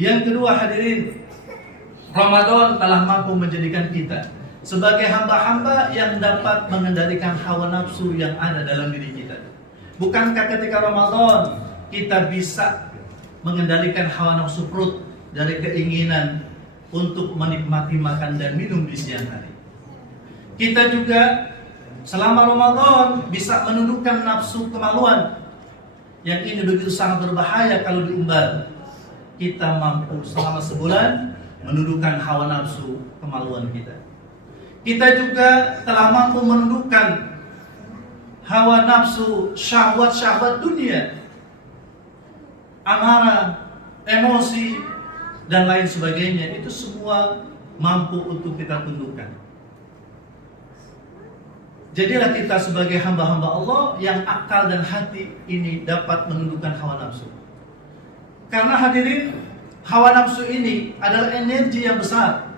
Yang kedua hadirin, Ramadan telah mampu menjadikan kita sebagai hamba-hamba yang dapat mengendalikan hawa nafsu yang ada dalam diri kita. Bukankah ketika Ramadan kita bisa mengendalikan hawa nafsu perut dari keinginan untuk menikmati makan dan minum di siang hari? Kita juga selama Ramadan bisa menundukkan nafsu kemaluan, yang ini begitu sangat berbahaya kalau diumbar. Kita mampu selama sebulan menundukkan hawa nafsu kemaluan kita. Kita juga telah mampu menundukkan hawa nafsu syahwat-syahwat dunia, amarah, emosi, dan lain sebagainya. Itu semua mampu untuk kita tundukkan. Jadilah kita sebagai hamba-hamba Allah yang akal dan hati ini dapat menundukkan hawa nafsu. Karena hadirin, hawa nafsu ini adalah energi yang besar.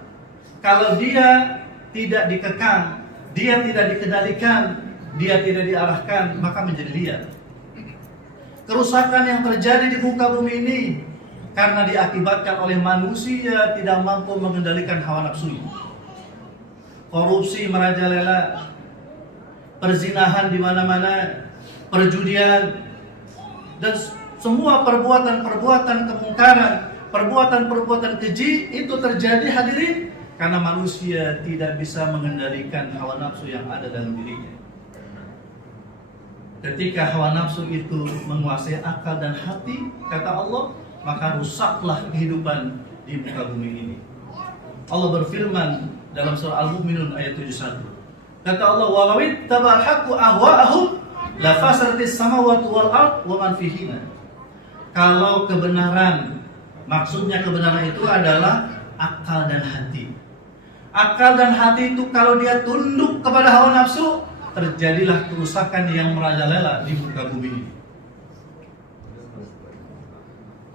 Kalau dia tidak dikekang, dia tidak dikendalikan, dia tidak diarahkan, maka menjadi liar. Kerusakan yang terjadi di muka bumi ini karena diakibatkan oleh manusia tidak mampu mengendalikan hawa nafsunya. Korupsi merajalela, perzinahan di mana-mana, perjudian, dan semua perbuatan-perbuatan kemungkaran, perbuatan-perbuatan keji itu terjadi hadirin karena manusia tidak bisa mengendalikan hawa nafsu yang ada dalam dirinya. Ketika hawa nafsu itu menguasai akal dan hati, kata Allah, maka rusaklah kehidupan di muka bumi ini. Allah berfirman dalam surah Al-Mu'minun ayat 71. Kata Allah, "Walau ittaba'al haqqu ahwa'ahum lafasadatis samawati wal ard wa man fihinna." Kalau kebenaran, maksudnya kebenaran itu adalah akal dan hati. Akal dan hati itu kalau dia tunduk kepada hawa nafsu, terjadilah kerusakan yang merajalela di muka bumi ini.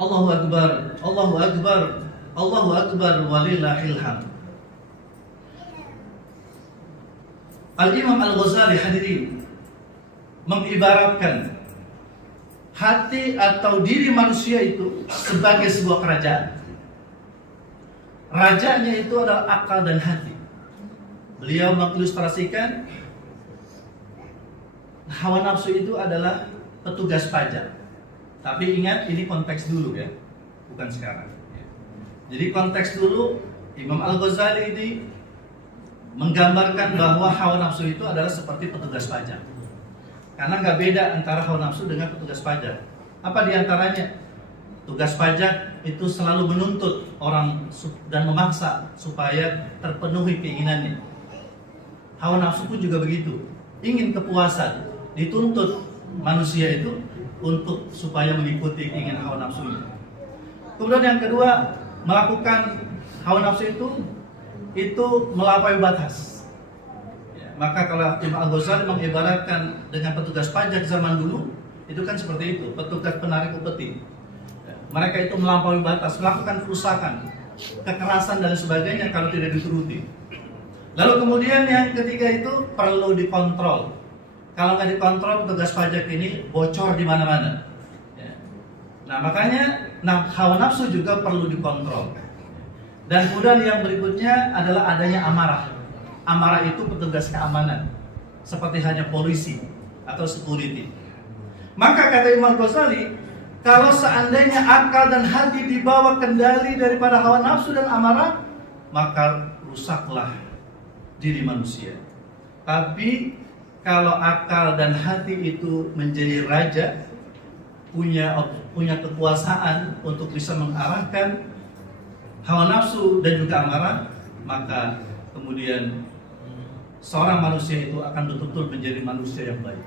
Allahu Akbar, Allahu Akbar, Allahu Akbar, walillahil hamd. Al-Imam Al-Ghazali hadirin mengibaratkan hati atau diri manusia itu sebagai sebuah kerajaan. Rajanya itu adalah akal dan hati. Beliau mengilustrasikan hawa nafsu itu adalah petugas pajak. Tapi ingat, ini konteks dulu ya, bukan sekarang. Jadi konteks dulu, Imam Al-Ghazali ini menggambarkan bahwa hawa nafsu itu adalah seperti petugas pajak. Karena nggak beda antara hawa nafsu dengan petugas pajak. Apa diantaranya? Tugas pajak itu selalu menuntut orang dan memaksa supaya terpenuhi keinginannya. Hawa nafsu pun juga begitu, ingin kepuasan, dituntut manusia itu untuk supaya mengikuti keinginan hawa nafsunya. Kemudian yang kedua, melakukan hawa nafsu itu melampaui batas. Ya, maka kalau Imam Al-Ghazali mengibaratkan dengan petugas pajak zaman dulu, itu kan seperti itu, petugas penarik upeti. Ya, mereka itu melampaui batas, melakukan kerusakan, kekerasan dan sebagainya kalau tidak dituruti. Lalu kemudian yang ketiga itu perlu dikontrol. Kalau nggak dikontrol, petugas pajak ini bocor di mana-mana. Ya. Nah makanya hawa nafsu juga perlu dikontrol. Dan kemudian yang berikutnya adalah adanya amarah. Amarah itu petugas keamanan, seperti hanya polisi atau security. Maka kata Imam Ghazali, kalau seandainya akal dan hati dibawa kendali daripada hawa nafsu dan amarah, maka rusaklah diri manusia. Tapi kalau akal dan hati itu menjadi raja, punya kekuasaan untuk bisa mengarahkan hawa nafsu dan juga amarah, maka kemudian seorang manusia itu akan betul-betul menjadi manusia yang baik.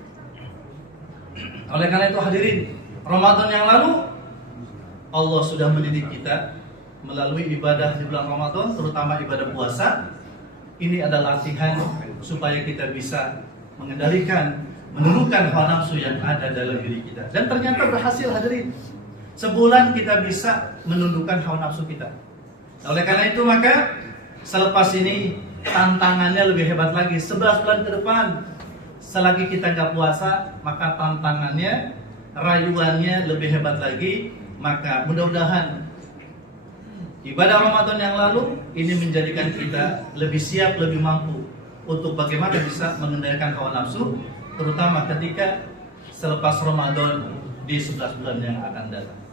Oleh karena itu hadirin, Ramadan yang lalu Allah sudah mendidik kita melalui ibadah di bulan Ramadan, terutama ibadah puasa. Ini adalah latihan supaya kita bisa mengendalikan, menurunkan hawa nafsu yang ada dalam diri kita. Dan ternyata berhasil hadirin. Sebulan kita bisa menundukkan hawa nafsu kita. Oleh karena itu maka selepas ini tantangannya lebih hebat lagi. 11 bulan ke depan, selagi kita nggak puasa, maka tantangannya, rayuannya lebih hebat lagi. Maka mudah-mudahan Ibadah Ramadan yang lalu ini menjadikan kita lebih siap, lebih mampu untuk bagaimana bisa mengendalikan hawa nafsu, terutama ketika selepas Ramadan di 11 bulan yang akan datang.